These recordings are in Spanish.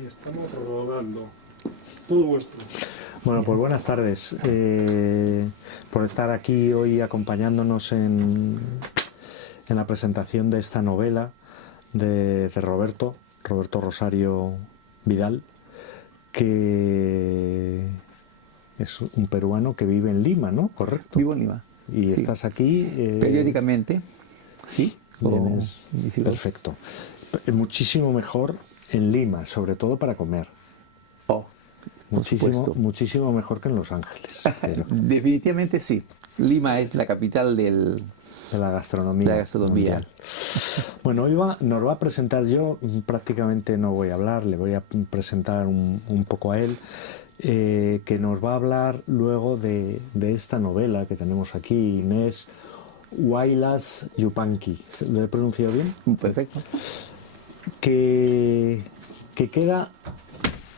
Y estamos rodando. Todo vuestro. Bueno, pues buenas tardes. Por estar aquí hoy acompañándonos en la presentación de esta novela de Roberto Rosario Vidal, que es un peruano que vive en Lima, ¿no? Correcto. Vivo en Lima. Y Sí. estás aquí... periódicamente, sí. Perfecto. Muchísimo mejor en Lima, sobre todo para comer. Oh, Muchísimo mejor que en Los Ángeles. Pero definitivamente sí. Lima es la capital de la gastronomía. Mundial. Bueno, hoy nos va a presentar, yo prácticamente no voy a hablar, le voy a presentar un poco a él, que nos va a hablar luego de esta novela que tenemos aquí, Inés Huaylas Yupanqui. ¿Lo he pronunciado bien? Perfecto. Que queda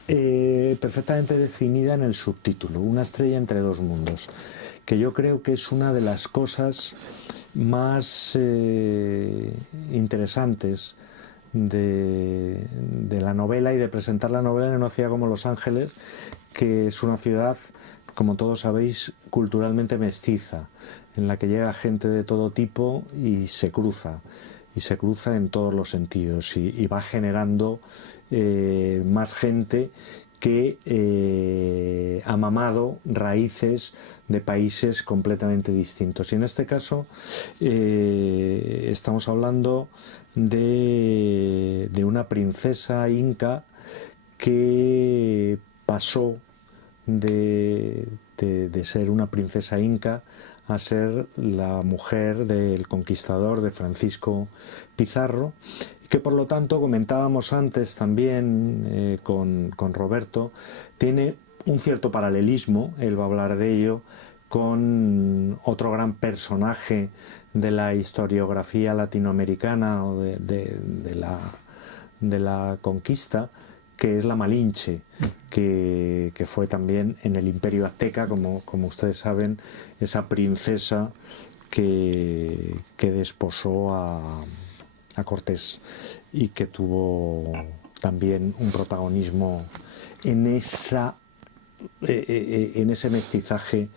perfectamente definida en el subtítulo, Una estrella entre dos mundos, que yo creo que es una de las cosas más interesantes de la novela y de presentar la novela en una ciudad como Los Ángeles, que es una ciudad, como todos sabéis, culturalmente mestiza, en la que llega gente de todo tipo y se cruza en todos los sentidos y va generando más gente que ha mamado raíces de países completamente distintos. Y en este caso estamos hablando de una princesa inca que pasó de ser una princesa inca a ser la mujer del conquistador, de Francisco Pizarro, que por lo tanto, comentábamos antes también con Roberto, tiene un cierto paralelismo, él va a hablar de ello, con otro gran personaje de la historiografía latinoamericana o de la conquista, que es la Malinche, que fue también en el Imperio Azteca, como ustedes saben, esa princesa que desposó a Cortés y que tuvo también un protagonismo en ese mestizaje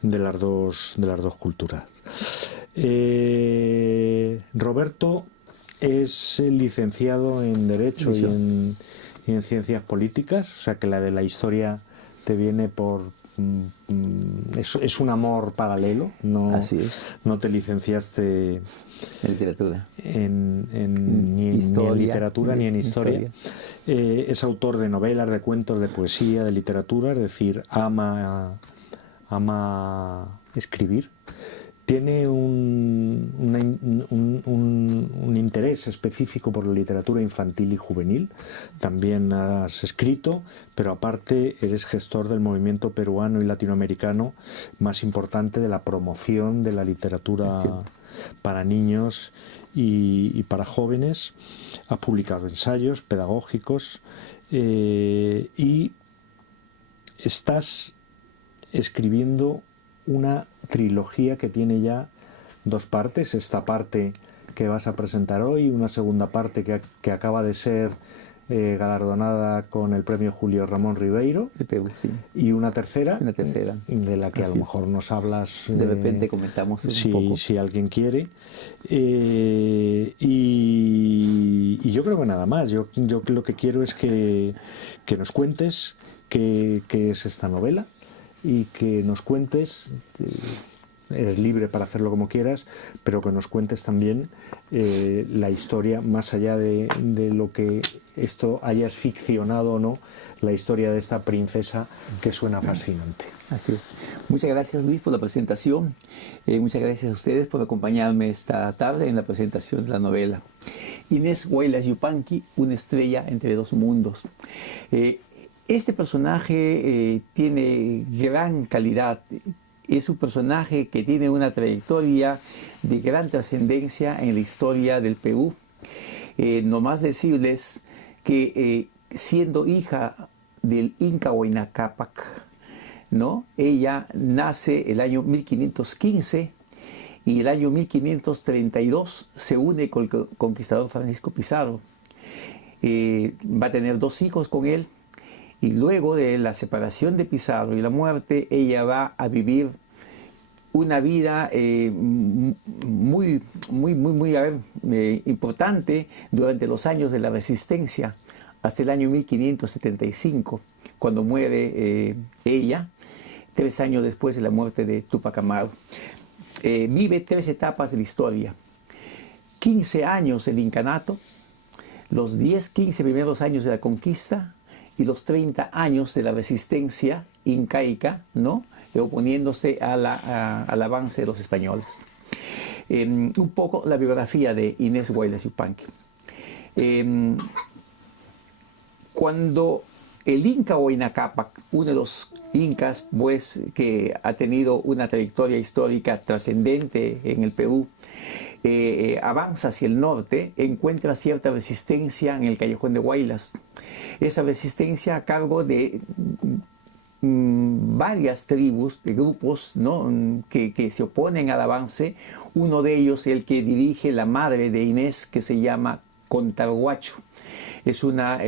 de las dos culturas. Roberto es licenciado en Derecho y en Ciencias Políticas, o sea que la de la historia te viene por... es un amor paralelo, no, así es. No te licenciaste en literatura, ni en literatura ni en historia. Es autor de novelas, de cuentos, de poesía, de literatura, es decir, ama escribir. Tiene un interés específico por la literatura infantil y juvenil. También has escrito, pero aparte eres gestor del movimiento peruano y latinoamericano más importante de la promoción de la literatura para niños y para jóvenes. Has publicado ensayos pedagógicos y estás escribiendo una trilogía que tiene ya dos partes, esta parte que vas a presentar hoy, una segunda parte que acaba de ser galardonada con el premio Julio Ramón Ribeiro, y una tercera de la que a lo mejor nos hablas de repente comentamos un poco si alguien quiere, y yo creo que nada más. Yo lo que quiero es que nos cuentes qué es esta novela y que nos cuentes, eres libre para hacerlo como quieras, pero que nos cuentes también la historia, más allá de lo que esto hayas ficcionado o no, la historia de esta princesa que suena fascinante. Así es. Muchas gracias, Luis, por la presentación. Muchas gracias a ustedes por acompañarme esta tarde en la presentación de la novela Inés Huaylas Yupanqui, Una estrella entre dos mundos. Este personaje tiene gran calidad. Es un personaje que tiene una trayectoria de gran trascendencia en la historia del Perú. No más decirles que siendo hija del Inca Huayna Cápac, ¿no? Ella nace el año 1515 y el año 1532 se une con el conquistador Francisco Pizarro. va a tener 2 hijos con él, y luego de la separación de Pizarro y la muerte, ella va a vivir una vida muy importante durante los años de la Resistencia, hasta el año 1575, cuando muere ella, 3 años después de la muerte de Túpac Amaru. Vive 3 etapas de la historia: 15 años el incanato, los 15 primeros años de la conquista y los 30 años de la resistencia incaica, ¿no?, oponiéndose al avance de los españoles. Un poco la biografía de Inés Guaylas Yupanqui. Cuando el Inca Huayna Cápac, uno de los incas pues, que ha tenido una trayectoria histórica trascendente en el Perú, avanza hacia el norte, encuentra cierta resistencia en el Callejón de Huaylas. Esa resistencia a cargo de varias tribus, de grupos, ¿no?, que se oponen al avance. Uno de ellos, el que dirige la madre de Inés, que se llama Contarhuacho. Es una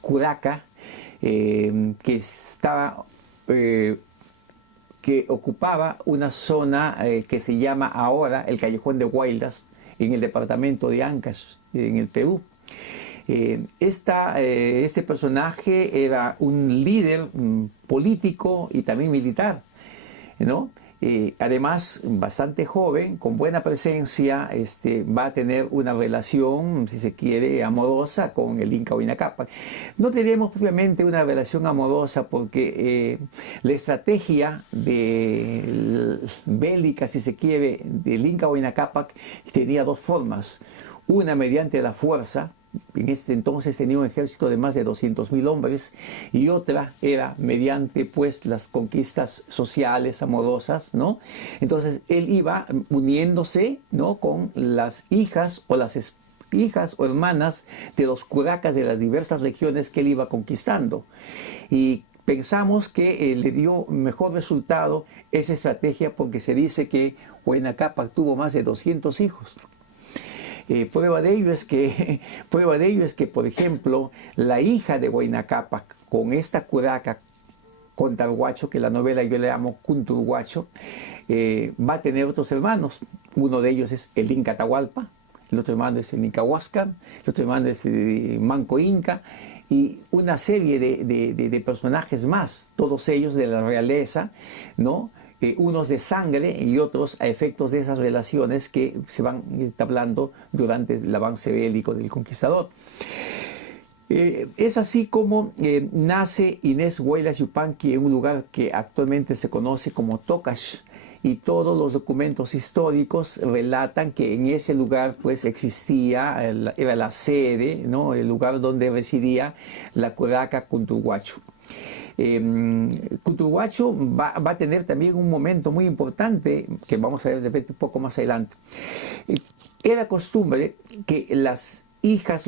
curaca que ocupaba una zona que se llama ahora el Callejón de Huaylas, en el departamento de Ancash, en el Perú. Este personaje era un líder político y también militar, ¿no? Además, bastante joven, con buena presencia, va a tener una relación, si se quiere, amorosa con el Inca Huayna Cápac. No tenemos propiamente una relación amorosa porque la estrategia bélica, si se quiere, del Inca Huayna Cápac tenía 2 formas. Una mediante la fuerza. En este entonces tenía un ejército de más de 200.000 hombres, y otra era mediante pues las conquistas sociales, amorosas, ¿no? Entonces él iba uniéndose, ¿no?, con las hijas o hermanas de los curacas de las diversas regiones que él iba conquistando. Y pensamos que le dio mejor resultado esa estrategia porque se dice que Huayna Cápac tuvo más de 200 hijos. Prueba de ello es que, por ejemplo, la hija de Huayna Cápac, con esta curaca Contarhuacho, que la novela yo le llamo Cunturhuacho, va a tener otros hermanos. Uno de ellos es el Inca Atahualpa, el otro hermano es el Inca Huáscar, el otro hermano es el Manco Inca, y una serie de personajes más, todos ellos de la realeza, ¿no?, unos de sangre y otros a efectos de esas relaciones que se van entablando durante el avance bélico del conquistador. Es así como nace Inés Guaylas Yupanqui en un lugar que actualmente se conoce como Tocash, y todos los documentos históricos relatan que en ese lugar pues existía, era la sede, ¿no?, el lugar donde residía la curaca Cunturhuacho. Cunturhuacho va a tener también un momento muy importante que vamos a ver de repente un poco más adelante. Era costumbre que las hijas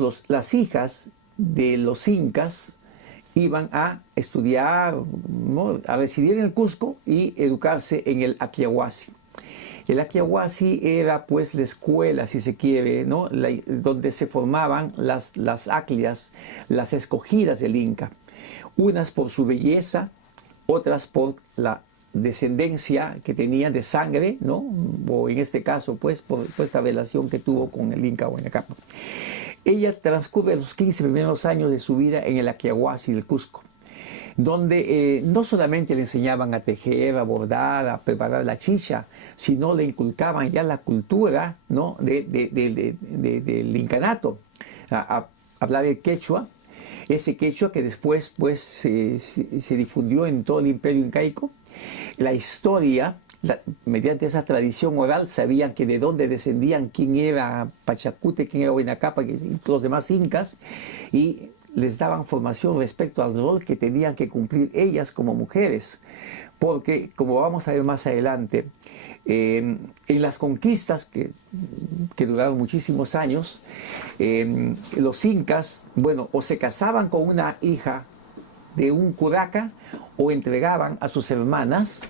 de los incas iban a estudiar, ¿no?, a residir en el Cusco y educarse en el Aquiahuasi. El Aquiahuasi era pues la escuela, si se quiere, ¿no?, donde se formaban las aclias, las escogidas del Inca. Unas por su belleza, otras por la descendencia que tenían de sangre, ¿no?, o en este caso pues por esta relación que tuvo con el Inca Huayna Cápac. Ella transcurre los 15 primeros años de su vida en el Aquiahuasi del Cusco, donde no solamente le enseñaban a tejer, a bordar, a preparar la chicha, sino le inculcaban ya la cultura, ¿no?, del incanato, a hablar el quechua, ese quechua que después pues, se difundió en todo el imperio incaico. La historia, mediante esa tradición oral, sabían que de dónde descendían, quién era Pachacute, quién era Huayna Cápac y los demás incas, y les daban formación respecto al rol que tenían que cumplir ellas como mujeres, porque como vamos a ver más adelante, en las conquistas que duraron muchísimos años, los incas, bueno, o se casaban con una hija de un curaca o entregaban a sus hermanas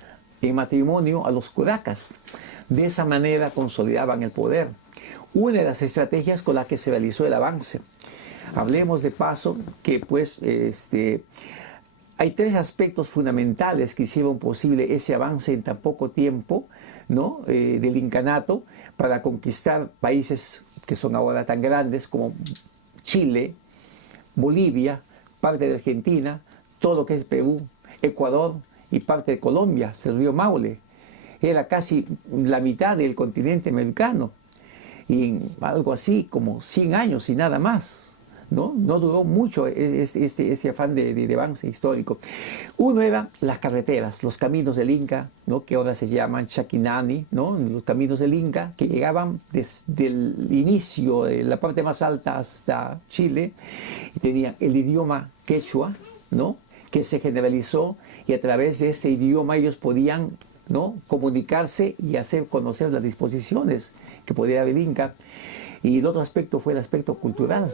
en matrimonio a los curacas. De esa manera consolidaban el poder. Una de las estrategias con las que se realizó el avance. Hablemos de paso que pues hay tres aspectos fundamentales que hicieron posible ese avance en tan poco tiempo, ¿no? Del incanato para conquistar países que son ahora tan grandes como Chile, Bolivia, parte de Argentina, todo lo que es Perú, Ecuador y parte de Colombia, el río Maule. Era casi la mitad del continente americano. Y algo así como 100 años y nada más. No duró mucho este afán de avance histórico. Uno era las carreteras, los caminos del Inca, ¿no? Que ahora se llaman Chaquinani, ¿no? Los caminos del Inca que llegaban desde el inicio de la parte más alta hasta Chile y tenían el idioma quechua, ¿no? Que se generalizó y a través de ese idioma ellos podían, ¿no? comunicarse y hacer conocer las disposiciones que podía haber el Inca. Y el otro aspecto fue el aspecto cultural,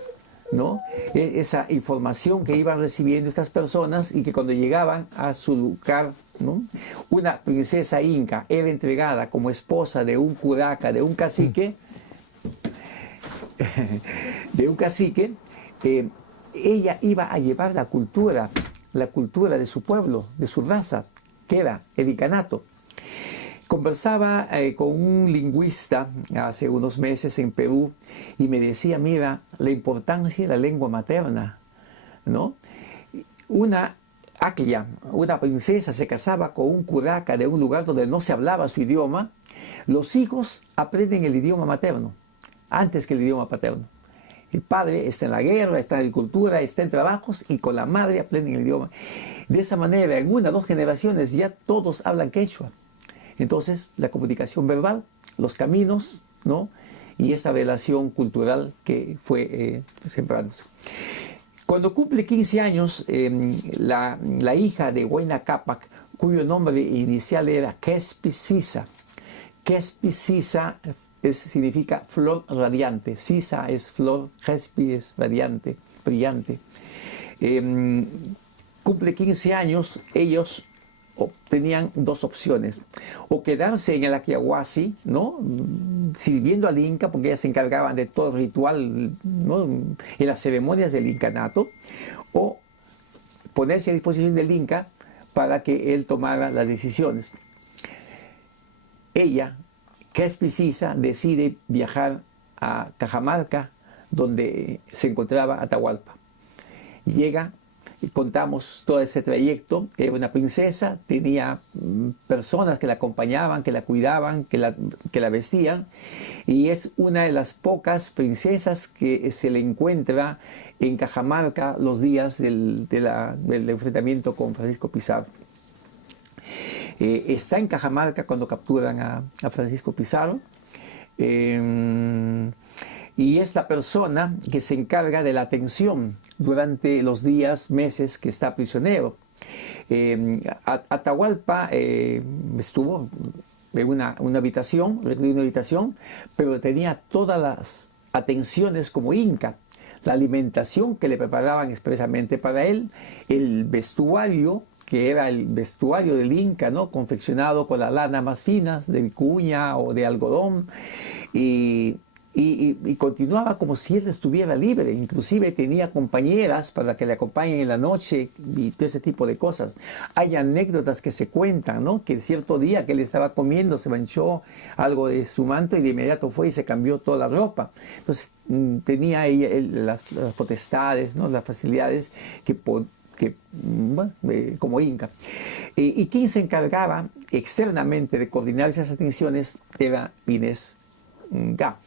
¿no? Esa información que iban recibiendo estas personas y que cuando llegaban a su lugar, ¿no? Una princesa inca era entregada como esposa de un curaca, de un cacique, ella iba a llevar la cultura de su pueblo, de su raza, que era el incanato. Conversaba con un lingüista hace unos meses en Perú y me decía, mira, la importancia de la lengua materna, ¿no? Una aclia, una princesa, se casaba con un curaca de un lugar donde no se hablaba su idioma. Los hijos aprenden el idioma materno antes que el idioma paterno. El padre está en la guerra, está en la agricultura, está en trabajos y con la madre aprenden el idioma. De esa manera, en 1 o 2 generaciones ya todos hablan quechua. Entonces, la comunicación verbal, los caminos, ¿no? Y esta relación cultural que fue sembrándose. Cuando cumple 15 años, la hija de Huayna Cápac, cuyo nombre inicial era Quespi Sisa. Quespi Sisa significa flor radiante. Sisa es flor, Quespi es radiante, brillante. Cumple 15 años, ellos tenían 2 opciones, o quedarse en el Aquiahuasi, ¿no? Sirviendo al Inca, porque ellas se encargaban de todo el ritual, ¿no? En las ceremonias del incanato, o ponerse a disposición del Inca para que él tomara las decisiones. Ella, Quespi Sisa, decide viajar a Cajamarca, donde se encontraba Atahualpa. Llega y contamos todo ese trayecto. Era una princesa, tenía personas que la acompañaban, que la cuidaban, que la vestían, y es una de las pocas princesas que se le encuentra en Cajamarca los días del enfrentamiento con Francisco Pizarro. Está en Cajamarca cuando capturan a Francisco Pizarro. Y es la persona que se encarga de la atención durante los días, meses que está prisionero. Atahualpa estuvo en una habitación, pero tenía todas las atenciones como inca. La alimentación que le preparaban expresamente para él, el vestuario, que era el vestuario del Inca, ¿no? Confeccionado con la lana más finas, de vicuña o de algodón, y continuaba como si él estuviera libre. Inclusive tenía compañeras para que le acompañen en la noche y todo ese tipo de cosas. Hay anécdotas que se cuentan, ¿no? Que cierto día que él estaba comiendo se manchó algo de su manto y de inmediato fue y se cambió toda la ropa. Entonces tenía ahí las potestades, ¿no? Las facilidades como Inca. Y quien se encargaba externamente de coordinar esas atenciones era Inés Ga.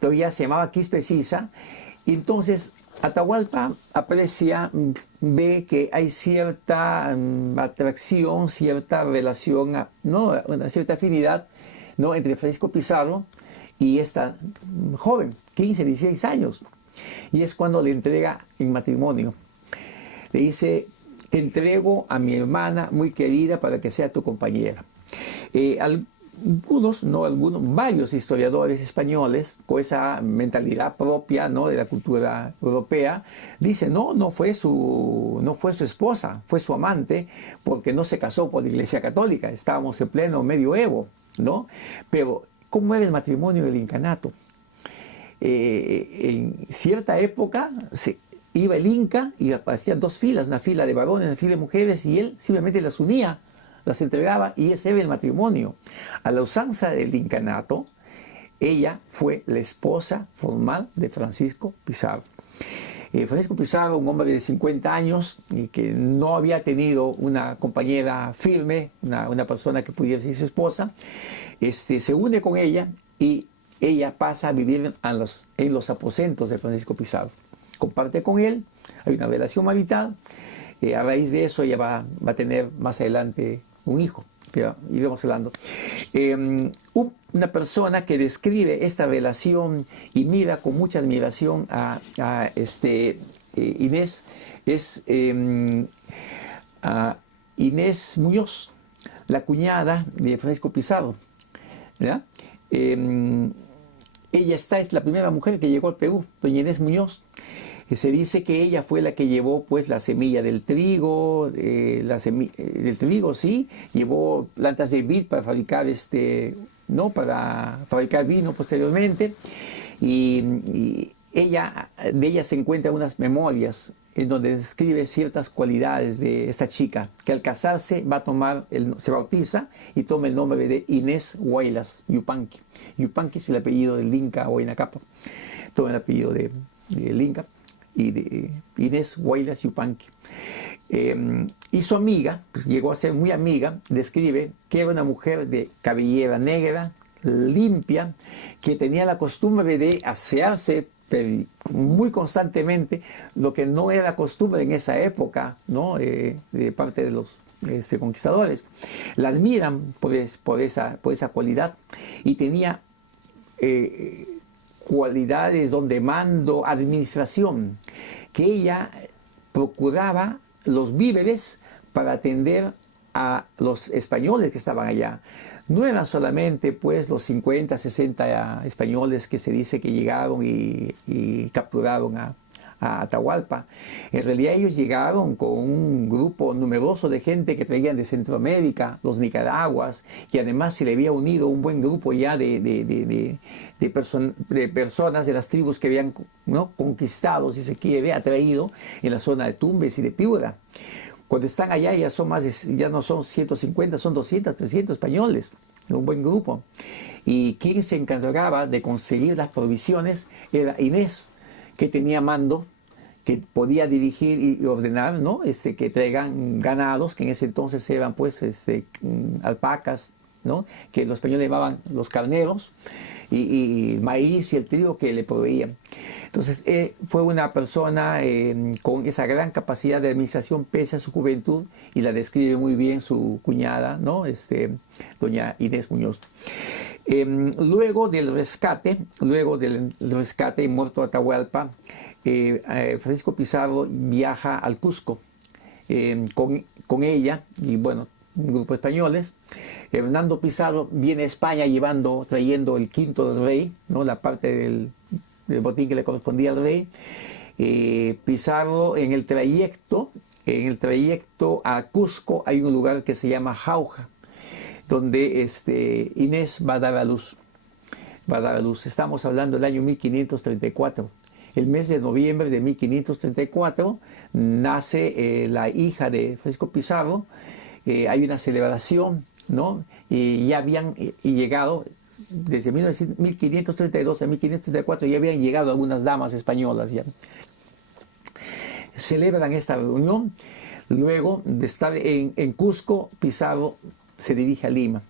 Todavía se llamaba Quespi Sisa. Y entonces Atahualpa aprecia, ve que hay cierta atracción, cierta relación, ¿no? Una cierta afinidad, ¿no? Entre Francisco Pizarro y esta joven, 15, 16 años. Y es cuando le entrega en matrimonio. Le dice, te entrego a mi hermana muy querida para que sea tu compañera. Varios historiadores españoles con esa mentalidad propia, ¿no? De la cultura europea, dicen, no fue su esposa, fue su amante, porque no se casó por la Iglesia Católica, estábamos en pleno medioevo, ¿no? Pero, ¿cómo era el matrimonio del incanato? en cierta época se iba el Inca y hacían dos filas, una fila de varones, una fila de mujeres, y él simplemente las unía, las entregaba, y ese era el matrimonio. A la usanza del incanato, ella fue la esposa formal de Francisco Pizarro. Francisco Pizarro, un hombre de 50 años y que no había tenido una compañera firme, una persona que pudiera ser su esposa, se une con ella y ella pasa a vivir en los aposentos de Francisco Pizarro. Comparte con él, hay una relación marital, a raíz de eso ella va a tener más adelante un hijo, pero iremos hablando. Una persona que describe esta relación y mira con mucha admiración a Inés es a Inés Muñoz, la cuñada de Francisco Pizarro, ¿ya? Ella es la primera mujer que llegó al Perú, doña Inés Muñoz. Se dice que ella fue la que llevó pues la semilla del trigo, sí, llevó plantas de vid para fabricar para fabricar vino posteriormente, y de ella se encuentran unas memorias en donde describe ciertas cualidades de esta chica, que al casarse se bautiza y toma el nombre de Inés Huaylas Yupanqui. Yupanqui es el apellido del Inca Huayna Cápac, toma el apellido del Inca y de Inés Huaylas Yupanqui. Y su amiga, pues, llegó a ser muy amiga, describe que era una mujer de cabellera negra, limpia, que tenía la costumbre de asearse muy constantemente, lo que no era costumbre en esa época, ¿no? De parte de los conquistadores. La admiran por esa cualidad, y tenía cualidades donde mando, administración, que ella procuraba los víveres para atender a los españoles que estaban allá. No eran solamente pues los 50, 60 españoles que se dice que llegaron y capturaron a Atahualpa. En realidad ellos llegaron con un grupo numeroso de gente que traían de Centroamérica, los Nicaraguas, y además se le había unido un buen grupo ya de personas de las tribus que habían, ¿no?, conquistado, si se quiere, atraído en la zona de Tumbes y de Piura. Cuando están allá ya no son 150, son 200, 300 españoles, un buen grupo. Y quien se encargaba de conseguir las provisiones era Inés, que tenía mando, que podía dirigir y ordenar, ¿no?, que traigan ganados, que en ese entonces eran pues alpacas, ¿no?, que los españoles llamaban los carneros, y maíz y el trigo que le proveían. Entonces fue una persona con esa gran capacidad de administración pese a su juventud, y la describe muy bien su cuñada, ¿no?, doña Inés Muñoz. Luego del rescate, muerto Atahualpa, Francisco Pizarro viaja al Cusco con ella y, bueno, un grupo de españoles. Hernando Pizarro viene a España trayendo el quinto del rey, ¿no?, la parte del botín que le correspondía al rey. Pizarro, en el trayecto a Cusco hay un lugar que se llama Jauja, donde Inés va a dar a luz. Estamos hablando del año 1534. El mes de noviembre de 1534 nace la hija de Francisco Pizarro. Hay una celebración, ¿no? Y ya habían llegado, desde 1532 a 1534, ya habían llegado algunas damas españolas. Ya celebran esta reunión. Luego de estar en Cusco, Pizarro se dirige a Lima.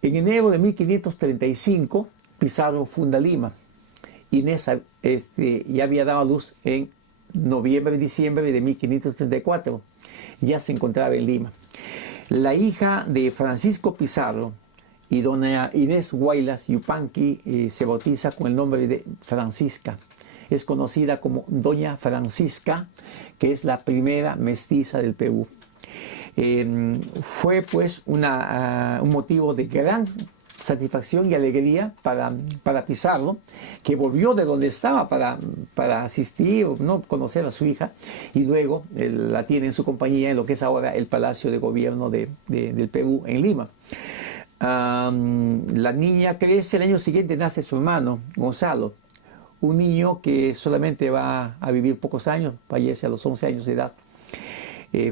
En enero de 1535, Pizarro funda Lima. Inés ya había dado a luz en noviembre, diciembre de 1534. Ya se encontraba en Lima. La hija de Francisco Pizarro y doña Inés Huaylas Yupanqui se bautiza con el nombre de Francisca. Es conocida como Doña Francisca, que es la primera mestiza del Perú. Fue pues un motivo de gran satisfacción y alegría para Pizarro, que volvió de donde estaba para asistir, ¿no?, conocer a su hija, y luego la tiene en su compañía en lo que es ahora el Palacio de Gobierno del Perú en Lima. La niña crece, el año siguiente nace su hermano Gonzalo, un niño que solamente va a vivir pocos años, fallece a los 11 años de edad.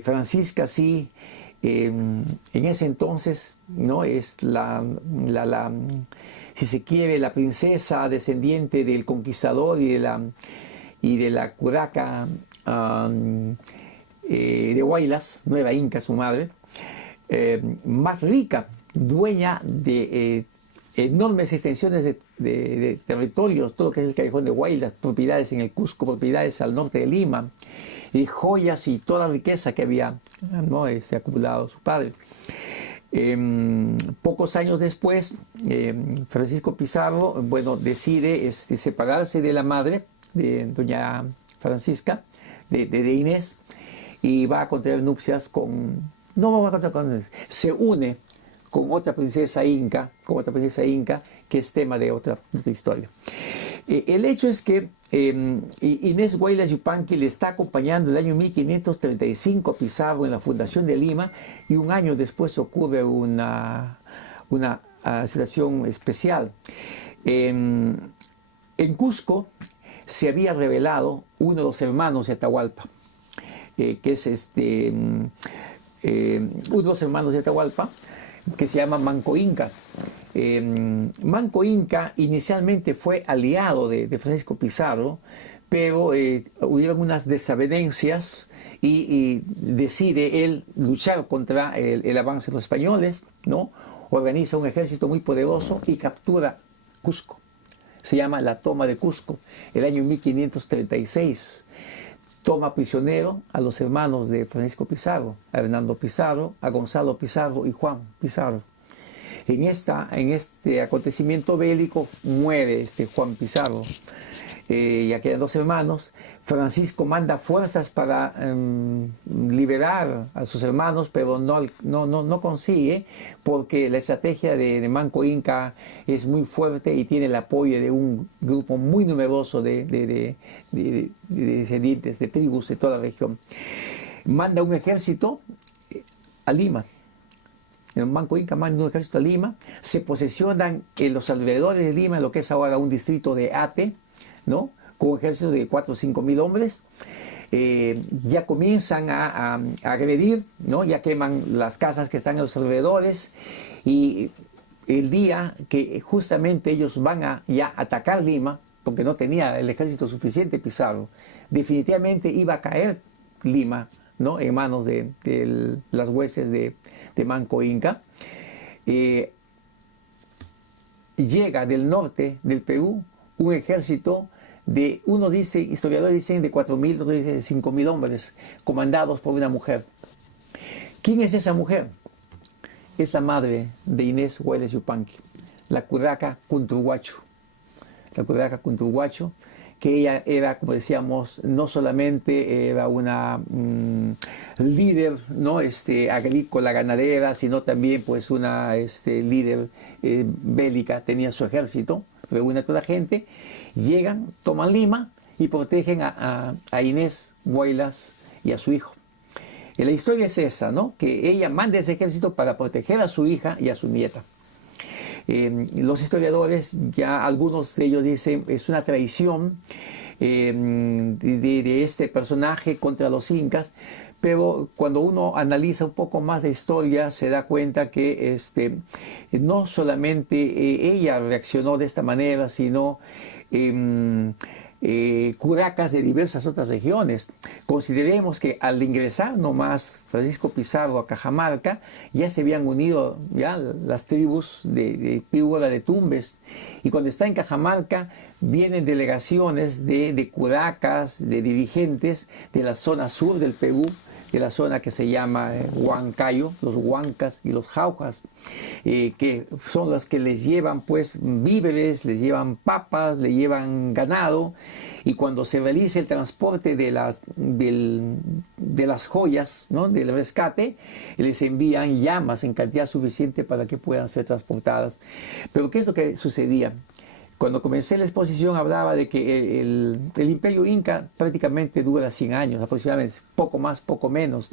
Francisca sí, en ese entonces, ¿no? Es si se quiere, la princesa descendiente del conquistador y de la curaca de Huaylas, Nueva Inca, su madre, más rica, dueña de enormes extensiones de territorios, todo lo que es el Callejón de Huaylas, propiedades en el Cusco, propiedades al norte de Lima, y joyas y toda la riqueza que había, ¿no? Acumulado su padre. Pocos años después, Francisco Pizarro, bueno, decide separarse de la madre, de doña Francisca, de Inés, y va a contraer nupcias se une con otra princesa inca, que es tema de otra historia. El hecho es que Inés Huaylas Yupanqui le está acompañando el año 1535 a Pizarro en la fundación de Lima, y un año después ocurre una situación especial. En Cusco se había revelado uno de los hermanos de Atahualpa, que es uno de los hermanos de Atahualpa, que se llama Manco Inca. Manco Inca inicialmente fue aliado de Francisco Pizarro, pero hubieron unas desavenencias y decide él luchar contra el avance de los españoles, ¿no? Organiza un ejército muy poderoso y captura Cusco. Se llama la toma de Cusco, el año 1536. Toma prisionero a los hermanos de Francisco Pizarro, a Hernando Pizarro, a Gonzalo Pizarro y Juan Pizarro. En este acontecimiento bélico muere Juan Pizarro. Ya quedan dos hermanos. Francisco manda fuerzas para liberar a sus hermanos, pero no consigue, porque la estrategia de Manco Inca es muy fuerte y tiene el apoyo de un grupo muy numeroso de descendientes de tribus de toda la región. Manda un ejército a Lima. El Manco Inca manda un ejército a Lima, se posesionan en los alrededores de Lima, en lo que es ahora un distrito de Ate, ¿no? Con un ejército de 4 o 5 mil hombres. Ya comienzan a agredir, ¿no? Ya queman las casas que están en los alrededores, y el día que justamente ellos van a ya atacar Lima, porque no tenía el ejército suficiente Pizarro, definitivamente iba a caer Lima, ¿no? En manos de las huestes de Manco Inca. Llega del norte del Perú un ejército de, unos dicen, historiadores dicen de 4.000, otros dicen de 5.000 hombres, comandados por una mujer. ¿Quién es esa mujer? Es la madre de Inés Huaylas Yupanqui, la curaca Cunturhuacho. La curaca Cunturhuacho, que ella era, como decíamos, no solamente era una líder, ¿no? Agrícola, ganadera, sino también pues una líder bélica, tenía su ejército, reúne a toda la gente, llegan, toman Lima y protegen a Inés Huaylas y a su hijo. Y la historia es esa, ¿no? Que ella manda ese ejército para proteger a su hija y a su nieta. Los historiadores, ya algunos de ellos dicen, es una traición de este personaje contra los incas, pero cuando uno analiza un poco más de historia se da cuenta que no solamente ella reaccionó de esta manera, sino curacas de diversas otras regiones. Consideremos que al ingresar nomás Francisco Pizarro a Cajamarca, ya se habían unido ya las tribus de Piura, de Tumbes, y cuando está en Cajamarca vienen delegaciones de curacas, de dirigentes de la zona sur del Perú, de la zona que se llama Huancayo, los Huancas y los Jaujas, que son los que les llevan pues víveres, les llevan papas, les llevan ganado, y cuando se realiza el transporte de las joyas, ¿no? Del rescate, les envían llamas en cantidad suficiente para que puedan ser transportadas. Pero ¿qué es lo que sucedía? Cuando comencé la exposición hablaba de que el imperio inca prácticamente dura 100 años, aproximadamente, poco más, poco menos.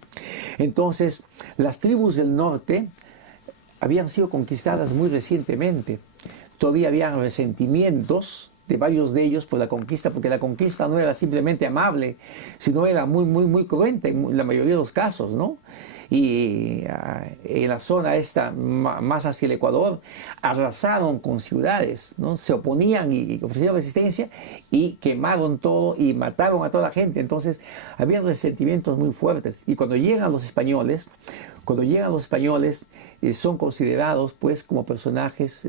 Entonces, las tribus del norte habían sido conquistadas muy recientemente. Todavía habían resentimientos, de varios de ellos por la conquista, porque la conquista no era simplemente amable, sino era muy cruenta en la mayoría de los casos, ¿no? Y en la zona esta, más hacia el Ecuador, arrasaron con ciudades, ¿no? Se oponían y ofrecieron resistencia y quemaron todo y mataron a toda la gente. Entonces, había resentimientos muy fuertes. Y cuando llegan los españoles, son considerados pues como personajes,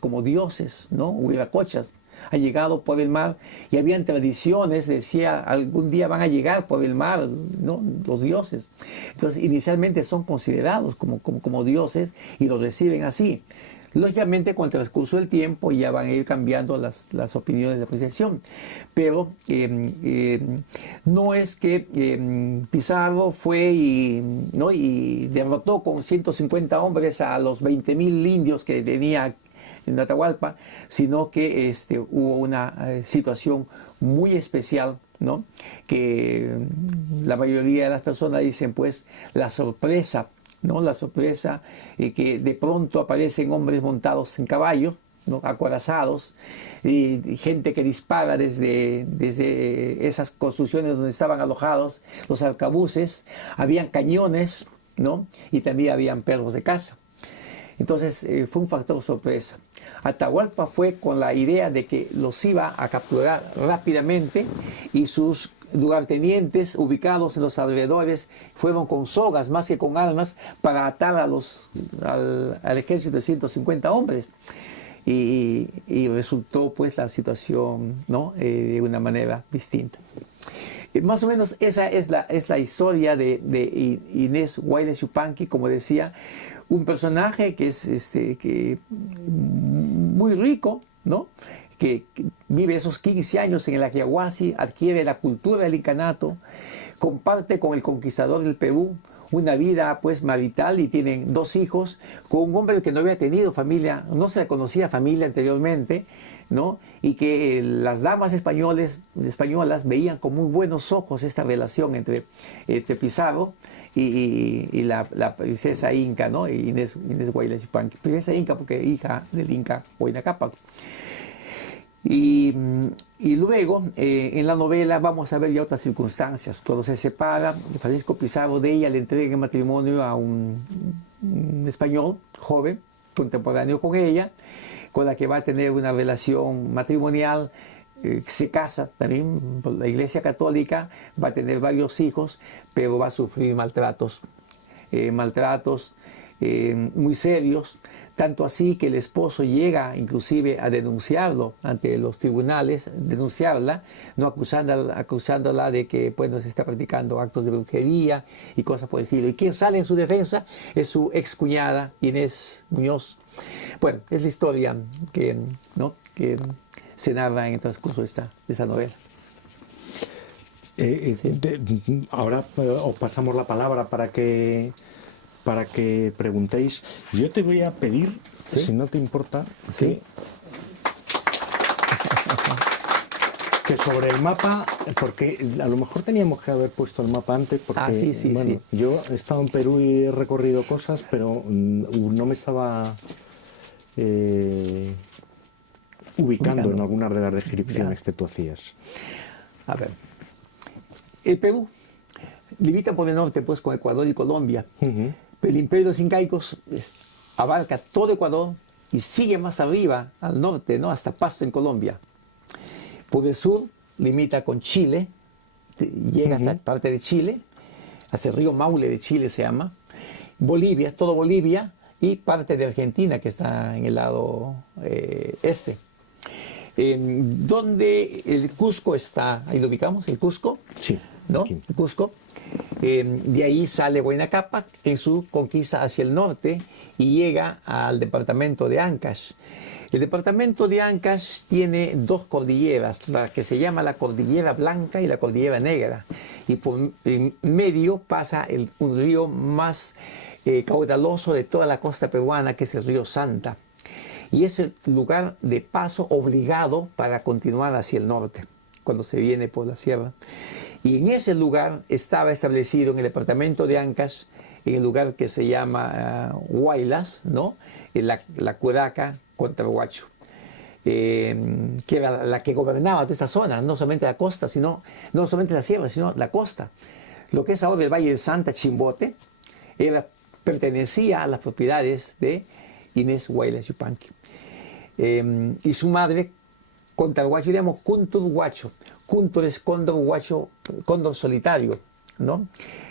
como dioses, ¿no? Huiracochas. Han llegado por el mar y habían tradiciones, decía, algún día van a llegar por el mar, ¿no? Los dioses. Entonces, inicialmente son considerados como dioses y los reciben así. Lógicamente, con el transcurso del tiempo ya van a ir cambiando las opiniones de apreciación. Pero no es que Pizarro fue y derrotó con 150 hombres a los 20.000 indios que tenía en Atahualpa, sino que hubo una situación muy especial, ¿no? Que la mayoría de las personas dicen, pues, la sorpresa, ¿no? La sorpresa que de pronto aparecen hombres montados en caballos, ¿no? Acorazados, y gente que dispara desde esas construcciones donde estaban alojados los arcabuces, habían cañones, ¿no? Y también habían perros de caza. Entonces fue un factor sorpresa. Atahualpa fue con la idea de que los iba a capturar rápidamente y sus lugartenientes ubicados en los alrededores fueron con sogas más que con armas para atar al ejército de 150 hombres. Y resultó pues la situación, ¿no? De una manera distinta. Más o menos esa es la historia de Inés Guaylas Yupanqui, como decía, un personaje que es muy rico, ¿no? Que vive esos 15 años en el Ajiahuasi, adquiere la cultura del incanato, comparte con el conquistador del Perú una vida pues marital y tienen 2 hijos con un hombre que no había tenido familia, no se le conocía familia anteriormente, ¿no? Y que las damas españolas veían con muy buenos ojos esta relación entre Pizarro y la princesa inca, ¿no? Inés Guaylas Yupanqui. Princesa inca porque hija del inca Huayna Cápac. Y luego, en la novela, vamos a ver ya otras circunstancias. Cuando se separa, Francisco Pizarro de ella le entrega en matrimonio a un español joven, contemporáneo con ella, con la que va a tener una relación matrimonial, se casa también por la Iglesia Católica, va a tener varios hijos, pero va a sufrir maltratos muy serios, tanto así que el esposo llega inclusive a denunciarlo ante los tribunales, denunciarla, no acusándola de que bueno, se está practicando actos de brujería y cosas por el estilo. Y quien sale en su defensa es su excuñada Inés Muñoz. Bueno, es la historia que se narra en el transcurso de esta novela. Ahora os pasamos la palabra para que preguntéis. Yo te voy a pedir, ¿sí?, si no te importa, ¿sí?, que sobre el mapa, porque a lo mejor teníamos que haber puesto el mapa antes, porque sí. Yo he estado en Perú y he recorrido cosas, pero no me estaba ubicando en algunas de las descripciones que tú hacías. A ver, el Perú limita por el norte pues con Ecuador y Colombia. El imperio de los incaicos abarca todo Ecuador y sigue más arriba al norte, ¿no?, hasta Pasto en Colombia. Por el sur limita con Chile, llega hasta parte de Chile, hasta el río Maule de Chile se llama, Bolivia, todo Bolivia y parte de Argentina que está en el lado este. Donde el Cusco está, ahí lo ubicamos, el Cusco, sí, ¿no? Aquí. El Cusco. De ahí sale Huayna Cápac en su conquista hacia el norte y llega al departamento de Ancash. El departamento de Ancash tiene 2 cordilleras, la que se llama la Cordillera Blanca y la Cordillera Negra. Y por en medio pasa un río más caudaloso de toda la costa peruana, que es el río Santa. Y es el lugar de paso obligado para continuar hacia el norte, cuando se viene por la sierra. Y en ese lugar estaba establecido, en el departamento de Ancash, en el lugar que se llama Huaylas, ¿no?, la Curaca contra Huacho. que era la que gobernaba toda esta zona, no solamente la costa, sino, no solamente la sierra, sino la costa. Lo que es ahora el Valle de Santa Chimbote pertenecía a las propiedades de Inés Huaylas Yupanqui. Y su madre, Contarhuacho, diríamos Cuntur Huacho. Cuntur es cóndor huacho, cóndor solitario, ¿no?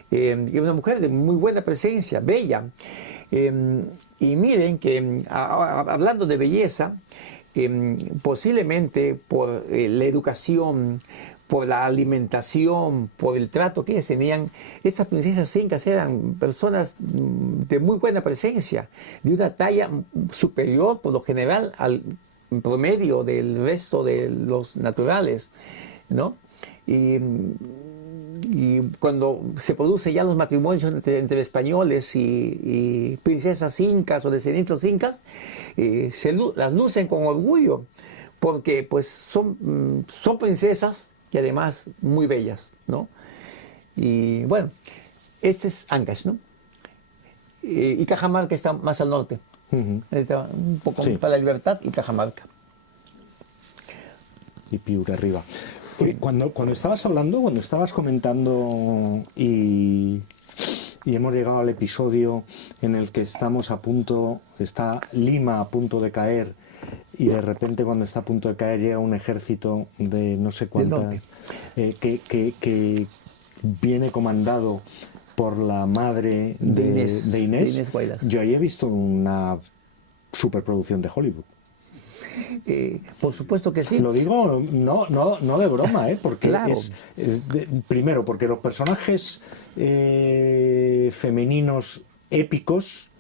Y una mujer de muy buena presencia, bella. Y miren que, hablando de belleza, posiblemente por la educación, por la alimentación, por el trato que ellas tenían, estas princesas incas eran personas de muy buena presencia, de una talla superior por lo general al promedio del resto de los naturales, ¿no? Y cuando se producen ya los matrimonios entre españoles y princesas incas o descendientes incas, las lucen con orgullo, porque pues son princesas y además muy bellas, ¿no? Y bueno, este es Ancash, ¿no? Y Cajamarca está más al norte. Está un poco para la Libertad y Cajamarca. Y Piura arriba. Cuando estabas hablando, cuando estabas comentando y hemos llegado al episodio en el que estamos a punto, está Lima a punto de caer y de repente cuando está a punto de caer llega un ejército de no sé cuántas, que viene comandado por la madre de Inés Huaylas. Yo ahí he visto una superproducción de Hollywood. Por supuesto que sí. Lo digo no de broma, porque claro. Primero, porque los personajes femeninos épicos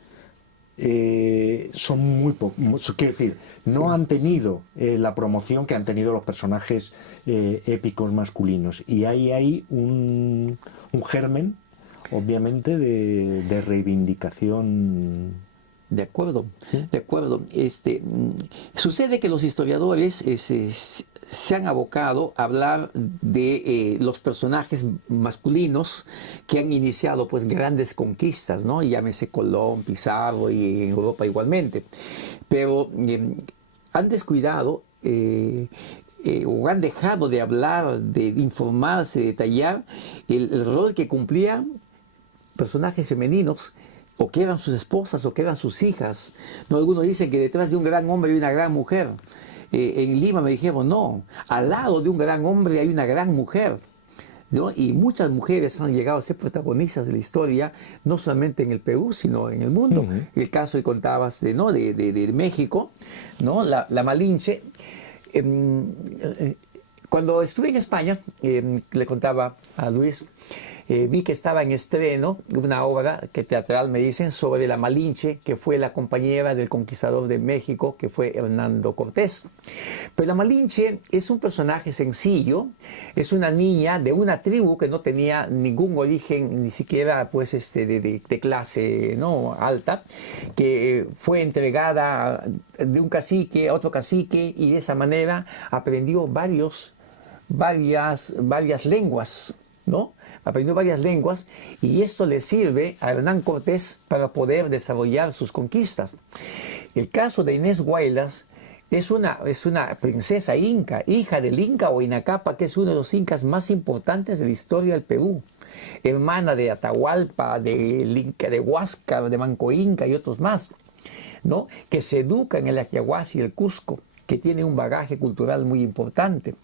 son muy pocos. Quiero decir, no han tenido la promoción que han tenido los personajes épicos masculinos. Y ahí hay un germen, obviamente, de reivindicación. De acuerdo, de acuerdo. Sucede que los historiadores se han abocado a hablar de los personajes masculinos que han iniciado pues grandes conquistas, ¿no? Llámese Colón, Pizarro y en Europa igualmente. Pero han descuidado o han dejado de hablar, de informarse, de detallar el rol que cumplían personajes femeninos, o que eran sus esposas, o que eran sus hijas. ¿No? Algunos dicen que detrás de un gran hombre hay una gran mujer. En Lima me dijeron, no, al lado de un gran hombre hay una gran mujer, ¿no? Y muchas mujeres han llegado a ser protagonistas de la historia, no solamente en el Perú, sino en el mundo. El caso que contabas de México, ¿no? La Malinche. Cuando estuve en España, le contaba a Luis, vi que estaba en estreno una obra teatral, me dicen, sobre la Malinche, que fue la compañera del conquistador de México, que fue Hernando Cortés. Pero la Malinche es un personaje sencillo, es una niña de una tribu que no tenía ningún origen, ni siquiera pues, de clase, ¿no?, alta, que fue entregada de un cacique a otro cacique, y de esa manera aprendió varias lenguas, ¿no? Aprendió varias lenguas, y esto le sirve a Hernán Cortés para poder desarrollar sus conquistas. El caso de Inés Huaylas es una princesa inca, hija del Inca o Inacapa, que es uno de los incas más importantes de la historia del Perú, hermana de Atahualpa, del Inca de Huáscar, de Manco Inca y otros más, ¿no? Que se educa en el Ayahuasca y el Cusco, que tiene un bagaje cultural muy importante,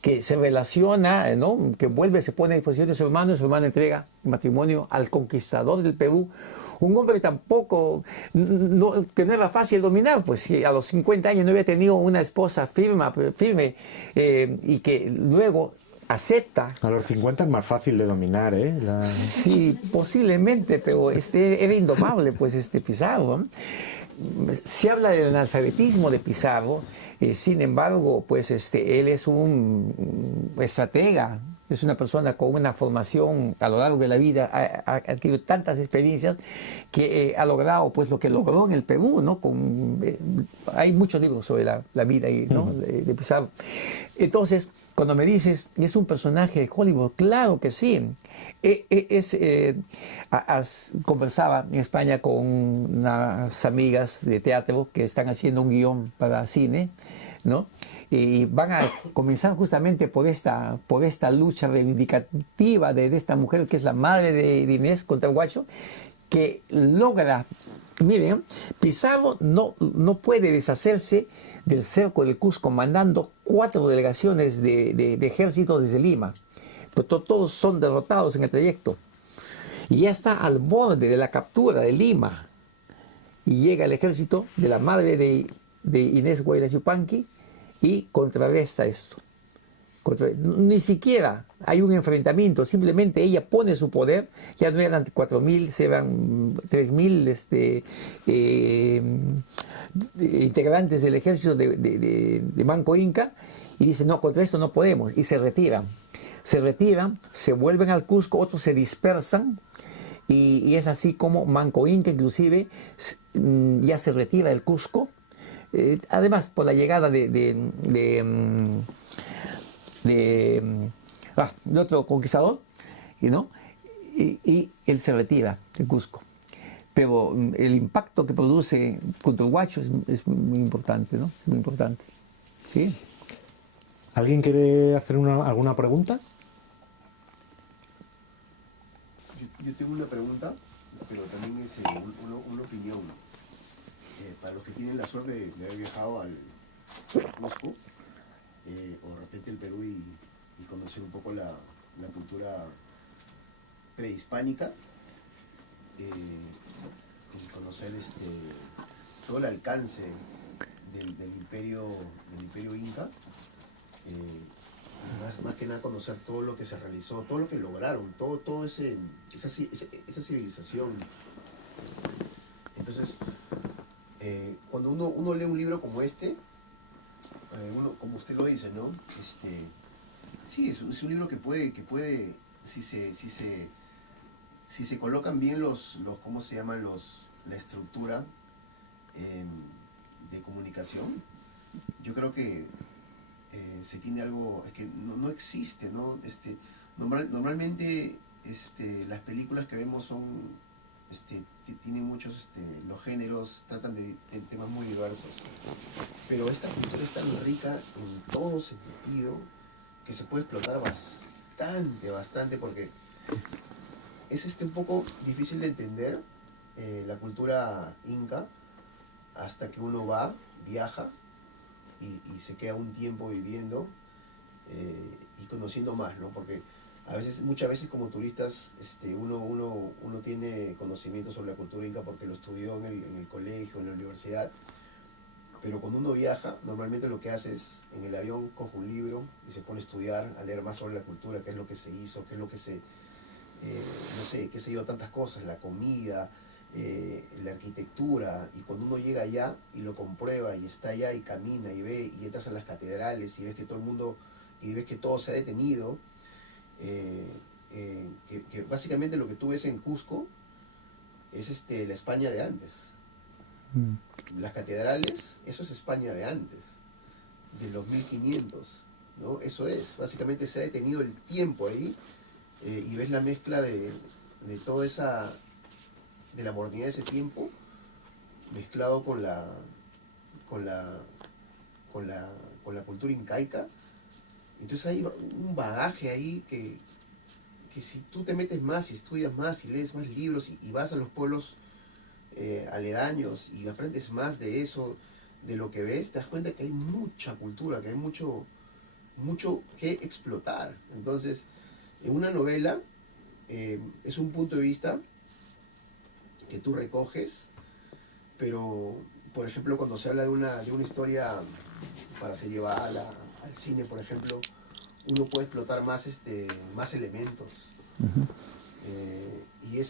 que se relaciona, ¿no?, que se pone a disposición de su hermano, y su hermano entrega matrimonio al conquistador del Perú, un hombre tampoco, que no era fácil dominar, pues si a los 50 años no había tenido una esposa firme y que luego acepta. A los 50 es más fácil de dominar, ¿eh? Sí, posiblemente, pero era indomable, pues, Pizarro, ¿no? Se habla del analfabetismo de Pizarro, sin embargo, pues él es un estratega, es una persona con una formación a lo largo de la vida, ha adquirido tantas experiencias que ha logrado pues lo que logró en el Perú, ¿no? Hay muchos libros sobre la vida ahí, ¿no? de Pizarro. Entonces, cuando me dices, ¿es un personaje de Hollywood? Claro que sí. Conversaba en España con unas amigas de teatro que están haciendo un guión para cine ¿no? Y van a comenzar justamente por esta lucha reivindicativa de esta mujer que es la madre de Inés contra el Huacho, que logra, miren, Pizarro no puede deshacerse del cerco del Cusco mandando 4 delegaciones de ejército desde Lima, pero todos son derrotados en el trayecto. Y ya está al borde de la captura de Lima. Y llega el ejército de la madre de Inés Guaylas Yupanqui y contrarresta esto. Ni siquiera hay un enfrentamiento, simplemente ella pone su poder, ya no eran 4.000, eran 3.000 integrantes del ejército de Manco Inca, y dice, no, contra esto no podemos, y se retiran. Se vuelven al Cusco, otros se dispersan, y es así como Manco Inca inclusive ya se retira del Cusco, además por la llegada de otro conquistador, ¿no? Y él se retira del Cusco. Pero el impacto que produce contra el Huacho es muy importante, ¿no? Es muy importante. ¿Sí? ¿Alguien quiere hacer alguna pregunta? Yo tengo una pregunta, pero también es una opinión. Para los que tienen la suerte de haber viajado al Cusco, o de repente el Perú y conocer un poco la cultura prehispánica, y conocer todo el alcance del imperio inca, más que nada conocer todo lo que se realizó, todo lo que lograron, todo esa civilización. Entonces, cuando uno lee un libro como este, como usted lo dice, ¿no? Sí, es un libro que puede, si se colocan bien ¿cómo se llaman? La estructura de comunicación, yo creo que se tiene algo, es que no existe, ¿no? Normalmente las películas que vemos son, tienen muchos, los géneros tratan de temas muy diversos, pero esta cultura es tan rica en todo sentido que se puede explotar bastante, porque es un poco difícil de entender la cultura inca hasta que uno viaja y se queda un tiempo viviendo y conociendo más, ¿no? Porque muchas veces como turistas uno tiene conocimiento sobre la cultura inca porque lo estudió en el colegio, en la universidad, pero cuando uno viaja, normalmente lo que hace es, en el avión coge un libro y se pone a estudiar, a leer más sobre la cultura, qué es lo que se hizo, qué es lo que no sé, qué sé yo, tantas cosas, la comida, la arquitectura, y cuando uno llega allá y lo comprueba y está allá y camina y ve y entras a las catedrales y ves que todo el mundo, y ves que todo se ha detenido, que básicamente lo que tú ves en Cusco es la España de antes. Las catedrales, eso es España de antes, de los 1500, ¿no? Eso es, básicamente se ha detenido el tiempo ahí, y ves la mezcla de toda de la modernidad de ese tiempo, mezclado con la cultura incaica. Entonces hay un bagaje ahí que si tú te metes más y estudias más y lees más libros y vas a los pueblos aledaños y aprendes más de eso, de lo que ves, te das cuenta que hay mucha cultura, que hay mucho que explotar. Entonces, en una novela es un punto de vista que tú recoges, pero, por ejemplo, cuando se habla de una historia para ser llevada al cine, por ejemplo, uno puede explotar más elementos. Y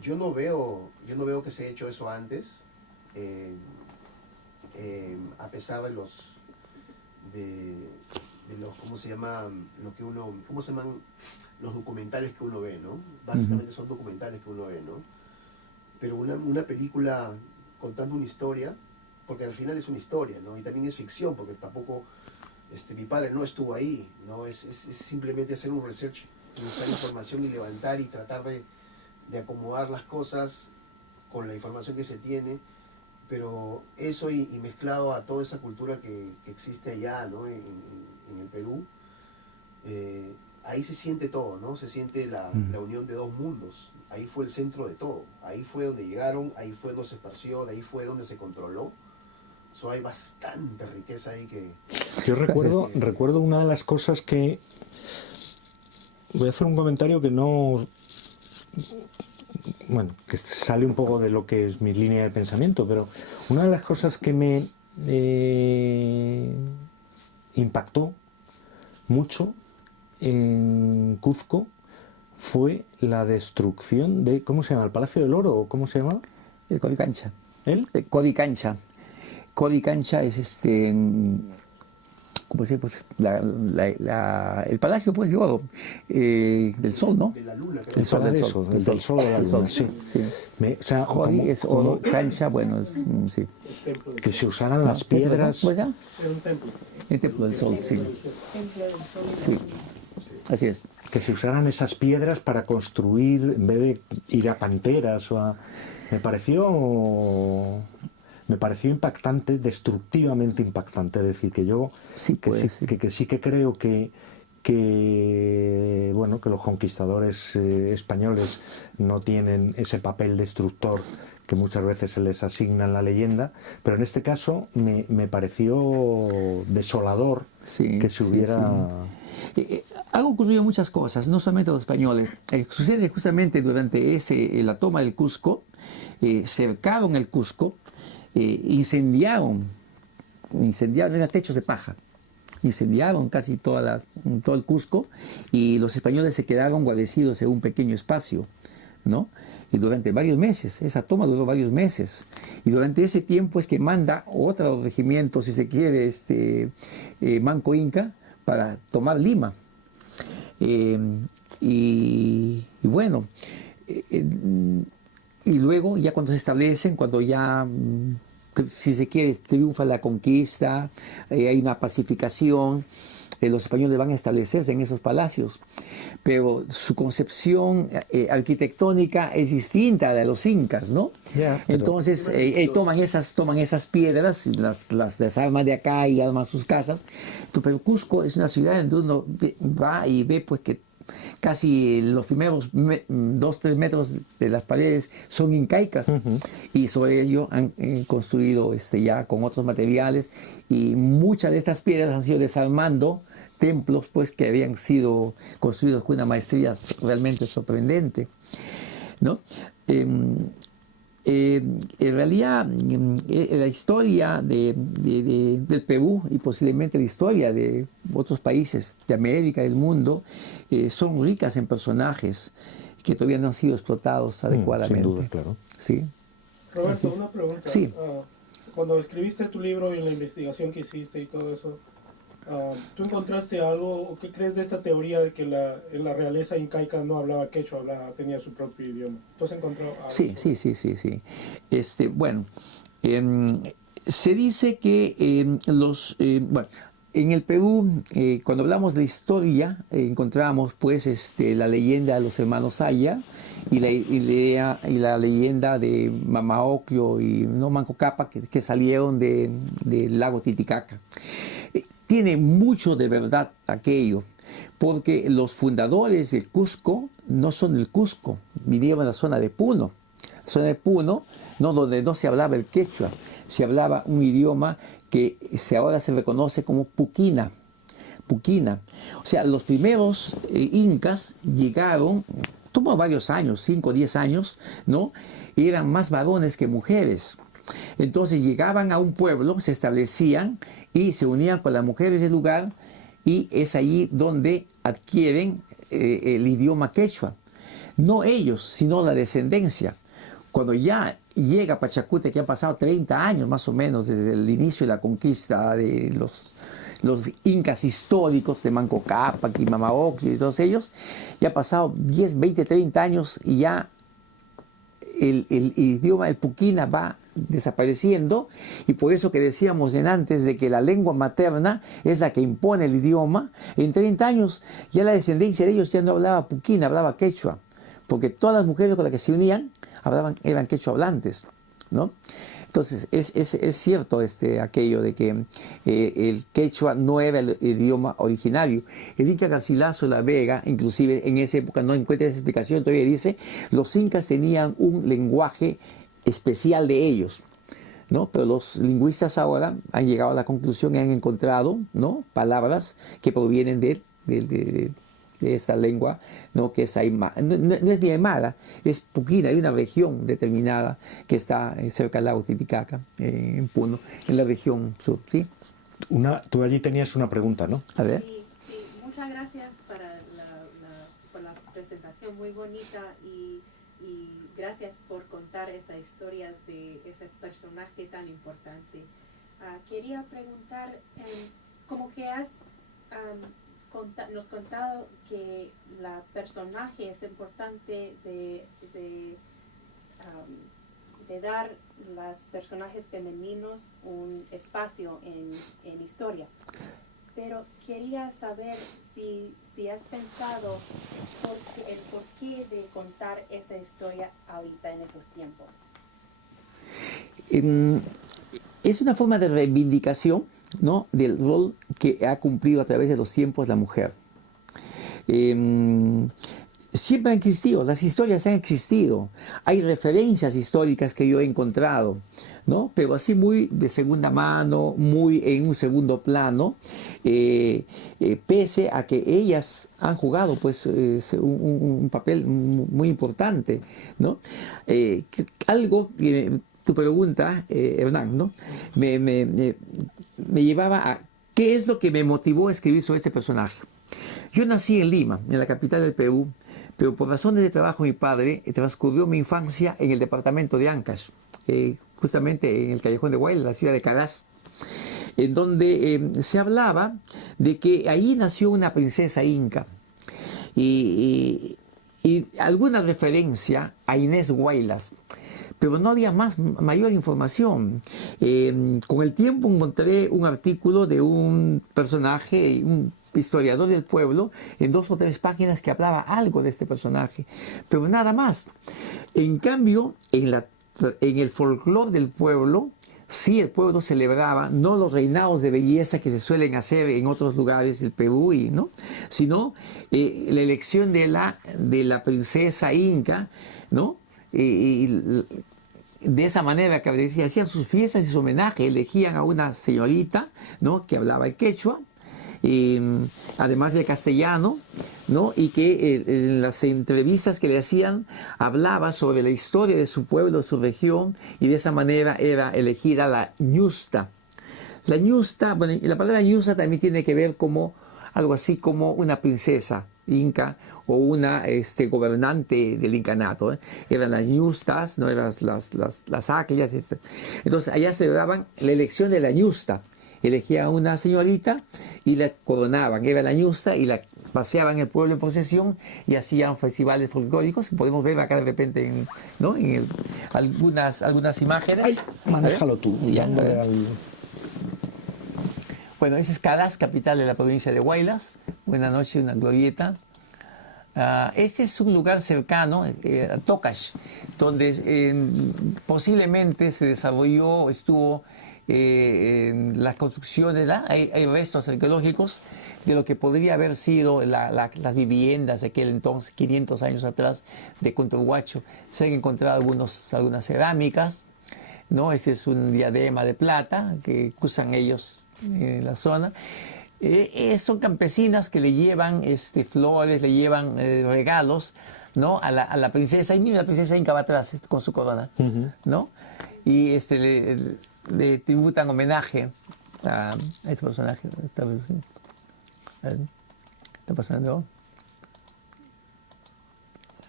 yo no veo que se haya hecho eso antes, a pesar de los ¿cómo se llama? ¿Cómo se llaman los documentales que uno ve, ¿no? Básicamente son documentales que uno ve, ¿no? Pero una película contando una historia, porque al final es una historia, ¿no? Y también es ficción, porque tampoco mi padre no estuvo ahí, ¿no? Es simplemente hacer un research, buscar información y levantar y tratar de acomodar las cosas con la información que se tiene pero eso y mezclado a toda esa cultura que existe allá, ¿no? En el Perú, ahí se siente todo, ¿no? Se siente la unión de dos mundos. Ahí fue el centro de todo. Ahí fue donde llegaron, ahí fue donde se esparció, de ahí fue donde se controló. So, hay bastante riqueza ahí que... Yo recuerdo una de las cosas que... Voy a hacer un comentario que no... Bueno, que sale un poco de lo que es mi línea de pensamiento, pero una de las cosas que me impactó mucho en Cuzco fue la destrucción de... ¿Cómo se llama? ¿El Palacio del Oro? ¿O cómo se llama? El Coricancha. ¿El? Coricancha. Coricancha es ¿cómo se llama? Pues, el Palacio pues de Oro, del Sol, ¿no? De la luna, creo. El sol del Eso, sol. el del sol de la luna, sí. Sí. O sea, Cori es oro, cancha, bueno, sí. El templo del que sol. se usaran las piedras... ¿Cómo se llama? Era un templo. El templo del sol, sí. Sí, así es. Que se usaran esas piedras para construir, en vez de ir a canteras o a... Me pareció impactante, destructivamente impactante. Es decir, que yo Sí, que, pues, sí, que sí que creo que bueno, que los conquistadores españoles no tienen ese papel destructor que muchas veces se les asigna en la leyenda, pero en este caso me pareció desolador Sí, que se sí, hubiera... sí. Han ocurrido muchas cosas, no solamente los españoles. Sucede justamente durante la toma del Cusco, cercaron el Cusco, incendiaron eran techos de paja, incendiaron casi todo el Cusco y los españoles se quedaron guarecidos en un pequeño espacio, ¿no? Y durante varios meses, esa toma duró varios meses. Y durante ese tiempo es que manda otro regimiento, si se quiere, Manco Inca, para tomar Lima. Y bueno, y luego ya cuando se establecen, cuando ya, si se quiere, triunfa la conquista, hay una pacificación, los españoles van a establecerse en esos palacios, pero su concepción arquitectónica es distinta a la de los incas, ¿no? Ya, pero... Entonces toman esas piedras, las desarman de acá y arman sus casas. Pero Cusco es una ciudad donde uno va y ve pues que casi los primeros 2-3 metros de las paredes son incaicas, y sobre ello han construido ya con otros materiales, y muchas de estas piedras han sido desarmando templos pues que habían sido construidos con una maestría realmente sorprendente, ¿no? En realidad, la historia del Perú y posiblemente la historia de otros países de América y del mundo son ricas en personajes que todavía no han sido explotados adecuadamente. Sin duda, claro. Sí. Roberto, una pregunta. Sí. Cuando escribiste tu libro y la investigación que hiciste y todo eso, ¿tú encontraste algo? ¿Qué crees de esta teoría de que la realeza incaica no hablaba quechua, tenía su propio idioma? ¿Tú has encontrado algo? Sí. Bueno, se dice que en el Perú, cuando hablamos de historia, encontramos pues la leyenda de los hermanos Aya y la leyenda de Mama Ocllo y Manco Cápac que salieron del lago Titicaca. Tiene mucho de verdad aquello, porque los fundadores del Cusco no son del Cusco, vinieron de la zona de Puno. La zona de Puno, donde no se hablaba el quechua, se hablaba un idioma que ahora se reconoce como Puquina. O sea, los primeros incas llegaron, tomó varios años, 5 o 10 años, ¿no? Y eran más varones que mujeres. Entonces llegaban a un pueblo, se establecían y se unían con las mujeres del lugar, y es allí donde adquieren el idioma quechua. No ellos, sino la descendencia. Cuando ya llega Pachacute, que han pasado 30 años más o menos desde el inicio de la conquista de los incas históricos de Manco Cápac y Mama Ocllo y todos ellos, ya ha pasado 10, 20, 30 años y ya el idioma, el Puquina, va desapareciendo, y por eso que decíamos antes de que la lengua materna es la que impone el idioma. En 30 años ya la descendencia de ellos ya no hablaba Puquina, hablaba quechua, porque todas las mujeres con las que se unían eran quechua hablantes, ¿no? Entonces, es cierto aquello de que el quechua no era el idioma originario. El Inca Garcilaso de la Vega, inclusive en esa época no encuentra esa explicación, todavía dice, los incas tenían un lenguaje especial de ellos, ¿no? Pero los lingüistas ahora han llegado a la conclusión y han encontrado, ¿no?, palabras que provienen de esta lengua, ¿no?, que es aymara. No es ni aymara, es puquina. Hay una región determinada que está cerca del lago Titicaca, en Puno, en la región sur, ¿sí? Tú allí tenías una pregunta, ¿no? A ver. Sí, muchas gracias por la presentación muy bonita y gracias por contar esta historia de ese personaje tan importante. Quería preguntar, como que nos contado que la personaje es importante de dar los personajes femeninos un espacio en historia. Pero quería saber si has pensado el porqué de contar esa historia ahorita en esos tiempos. Es una forma de reivindicación, ¿no?, del rol que ha cumplido a través de los tiempos la mujer. Siempre han existido, las historias han existido, hay referencias históricas que yo he encontrado, ¿no?, pero así muy de segunda mano, muy en un segundo plano, pese a que ellas han jugado pues un papel muy importante, ¿no? Algo que tu pregunta, Hernán, ¿no?, me llevaba a qué es lo que me motivó a escribir sobre este personaje. Yo nací en Lima, en la capital del Perú, pero por razones de trabajo mi padre transcurrió mi infancia en el departamento de Ancash, justamente en el Callejón de Huaylas, la ciudad de Caraz, en donde se hablaba de que ahí nació una princesa inca y alguna referencia a Inés Huaylas, pero no había mayor información. Con el tiempo encontré un artículo de un personaje, un historiador del pueblo, en 2 o 3 páginas que hablaba algo de este personaje, pero nada más. En cambio, en el folclore del pueblo, sí, el pueblo celebraba no los reinados de belleza que se suelen hacer en otros lugares del Perú, ¿no?, sino la elección de la princesa inca, ¿no? De esa manera que hacían sus fiestas y sus homenajes, elegían a una señorita, ¿no?, que hablaba el quechua, además del castellano, ¿no?, y que en las entrevistas que le hacían hablaba sobre la historia de su pueblo, de su región, y de esa manera era elegida la ñusta. La ñusta, bueno, la palabra ñusta también tiene que ver como algo así como una princesa inca o una gobernante del incanato, ¿eh? Eran las ñustas, no eran las aclias. Entonces allá celebraban la elección de la ñusta. Elegían a una señorita y la coronaban, era la ñusta, y la paseaban en el pueblo en procesión y hacían festivales folclóricos que podemos ver acá de repente ¿no?, en algunas imágenes. Ay, manéjalo tú. Bueno, ese es Caraz, capital de la provincia de Huaylas. Buenas noches, una glorieta. Este es un lugar cercano a Tocash, donde posiblemente se desarrolló, estuvo las construcciones, hay restos arqueológicos de lo que podría haber sido las viviendas de aquel entonces, 500 años atrás, de Conturhuacho. Se han encontrado algunas cerámicas, ¿no? Este es un diadema de plata que usan ellos en la zona. Son campesinas que le llevan flores, le llevan regalos, ¿no?, a la princesa. Y mira, la princesa inca va atrás con su corona, ¿no? Y le tributan homenaje a este personaje. ¿Está pasando?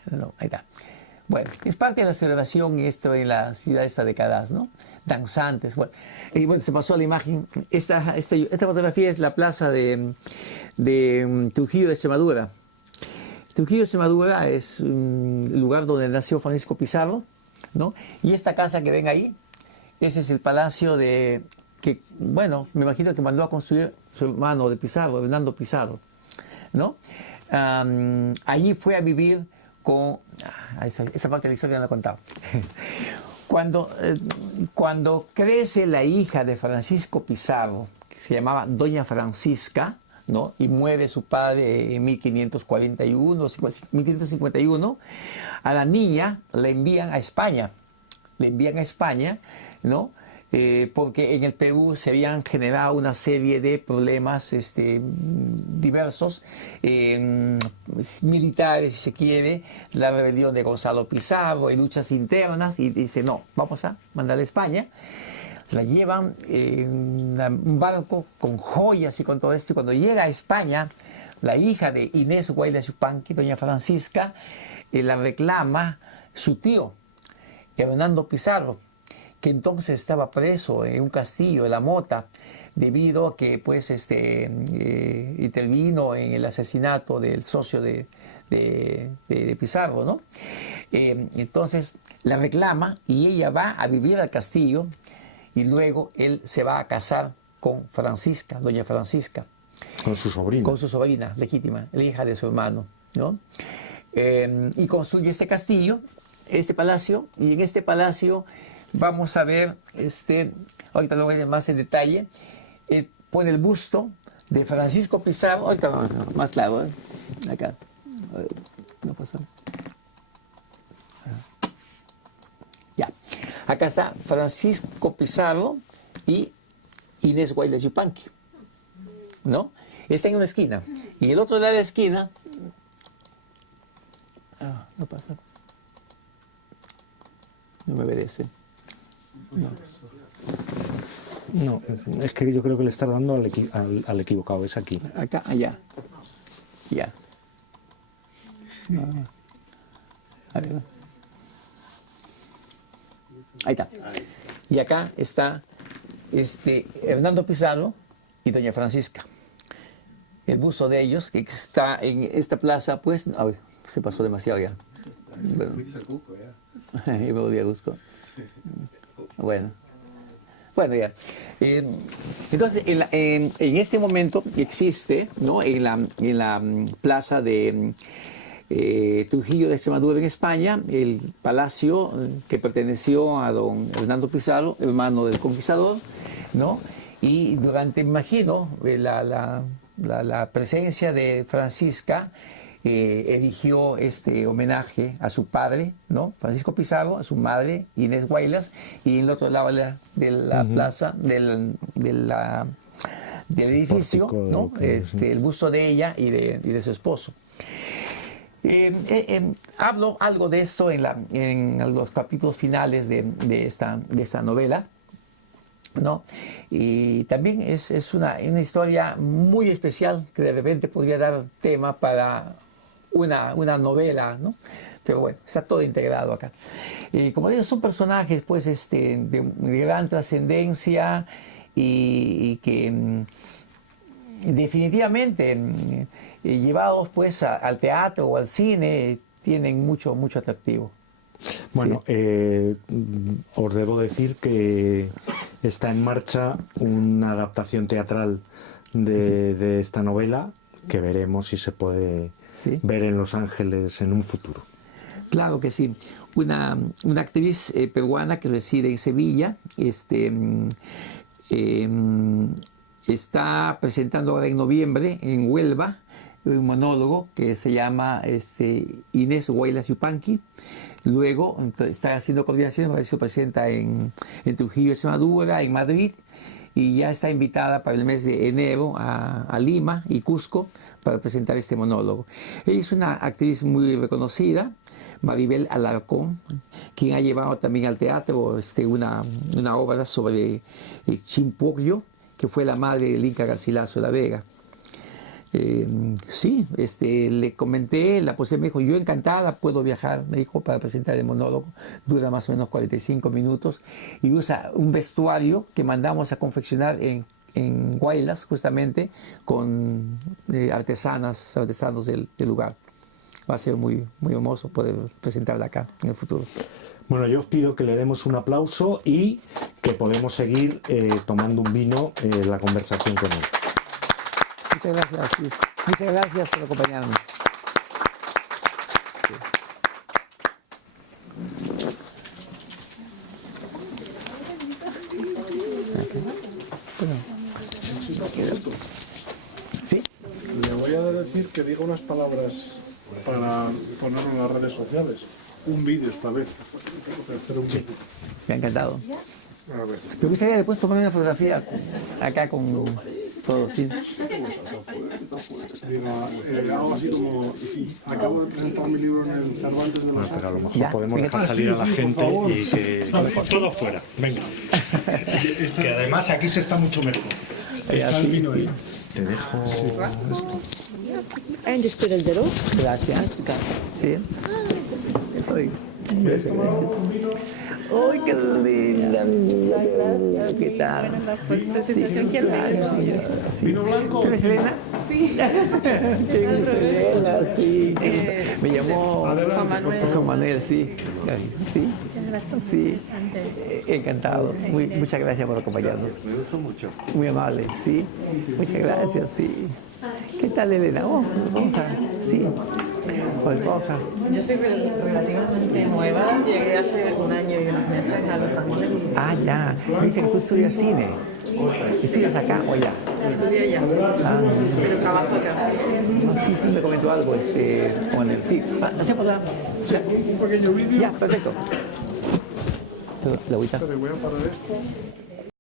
No, ahí está. Bueno, es parte de la celebración esto en la ciudad esta de Caraz, ¿no? Danzantes, bueno. Y bueno, se pasó a la imagen. Esta fotografía es la plaza de Trujillo de Extremadura. Trujillo de Extremadura es un lugar donde nació Francisco Pizarro, ¿no? Y esta casa que ven ahí, ese es el palacio que, bueno, me imagino que mandó a construir su hermano de Pizarro, Hernando Pizarro, ¿no? Allí fue a vivir con... Esa parte de la historia no la he contado. Cuando crece la hija de Francisco Pizarro, que se llamaba Doña Francisca, ¿no? Y muere su padre en 1551, a la niña la envían a España. Le envían a España, ¿no? Porque en el Perú se habían generado una serie de problemas diversos, militares, si se quiere, la rebelión de Gonzalo Pizarro, luchas internas, y dice, no, vamos a mandarla a España. La llevan en un barco con joyas y con todo esto, y cuando llega a España, la hija de Inés Guaylas Yupanqui, doña Francisca, la reclama su tío, Hernando Pizarro, que entonces estaba preso en un castillo de La Mota, debido a que pues, intervino en el asesinato del socio de Pizarro, ¿no? Entonces la reclama y ella va a vivir al castillo, y luego él se va a casar con Francisca, doña Francisca. Con su sobrina. Con su sobrina legítima, la hija de su hermano, ¿no? Y construye este castillo, este palacio, y en este palacio vamos a ver, ahorita lo voy a ver más en detalle, pone el busto de Francisco Pizarro, ahorita más claro, acá, no pasa. Ya, acá está Francisco Pizarro y Inés Guaylas Yupanqui, ¿no? Está en una esquina, y en el otro lado de la esquina, no pasa, no me obedece. No, es que yo creo que le está dando al equivocado, es aquí. Acá, allá. Ya. No. A ver. Ahí está. Y acá está Hernando Pizarro y doña Francisca. El busto de ellos, que está en esta plaza, pues, a ver, se pasó demasiado ya. Bueno. Fuiste al Cusco, ya. Y me volví a Cusco. Bueno, ya. Entonces, en este momento existe, ¿no? en la plaza de Trujillo de Extremadura en España, el palacio que perteneció a don Hernando Pizarro, hermano del conquistador, ¿no? Y durante, imagino, la presencia de Francisca, erigió este homenaje a su padre, ¿no? Francisco Pizarro, a su madre Inés Guaylas, y en el otro lado de la plaza del edificio, pórtico, ¿no? El busto de ella y de su esposo. Hablo algo de esto en los capítulos finales de esta novela, ¿no? Y también es una historia muy especial que de repente podría dar tema para una novela, ¿no? Pero bueno, está todo integrado acá. Como digo, son personajes pues de gran trascendencia y que definitivamente llevados pues al teatro o al cine tienen mucho atractivo. Bueno, sí. Os debo decir que está en marcha una adaptación teatral de esta novela que veremos si se puede ver en Los Ángeles en un futuro. Claro que sí. Una actriz peruana que reside en Sevilla está presentando ahora en noviembre en Huelva un monólogo que se llama Inés Guaylas Yupanqui. Luego está haciendo coordinación, a ver si se presenta en Trujillo, Extremadura, en Madrid, y ya está invitada para el mes de enero a Lima y Cusco para presentar este monólogo. Ella es una actriz muy reconocida, Maribel Alarcón, quien ha llevado también al teatro una obra sobre Chimpogyo, que fue la madre del Inca Garcilaso de la Vega. Le comenté, la posibilidad, me dijo, yo encantada puedo viajar, me dijo, para presentar el monólogo, dura más o menos 45 minutos, y usa un vestuario que mandamos a confeccionar en Guaylas, justamente, con artesanos del lugar. Va a ser muy, muy hermoso poder presentarla acá en el futuro. Bueno, yo os pido que le demos un aplauso y que podemos seguir tomando un vino la conversación con él. Muchas gracias, Luis. Muchas gracias por acompañarme. ¿Sí? Le voy a decir que diga unas palabras para ponerlo en las redes sociales. Un vídeo esta vez. Hacer un vídeo. Me ha encantado. A ver. Me gustaría después tomar una fotografía acá con todos, ¿sí? Diga, algo así como, acabo de presentar mi libro en el Cervantes de los Pero a lo mejor Ya, podemos venga. dejar salir a la Sí, por gente favor. y que todo fuera. Venga. Que además aquí se está mucho mejor. Ya, sí, sí. Te dejo esto. En despedidero. Gracias. Sí. Eso es. Gracias, gracias. ¡Ay, qué linda! ¿Qué tal? Sí, claro, sí. ¿Tú eres Elena? Sí. Qué gusto, Elena, sí. Me llamó Juan Manuel, sí. Sí. Sí. Encantado. Muchas gracias por acompañarnos. Me gustó mucho. Muy amable, sí. Muchas gracias, sí. ¿Qué tal, Elena? Oh, vamos a... Sí. Pues vamos a... Yo soy relativamente nueva, llegué hace un año y unos meses a Los Ángeles. Ah, ya. Me dice que tú estudias cine. ¿Estudias acá o allá? Estudié allá, Ah, pero trabajo acá. no, sí, sí, me comentó algo, con el... Sí, hacemos la... Un pequeño vídeo. Ya, perfecto. La agüita. Pero voy a parar esto.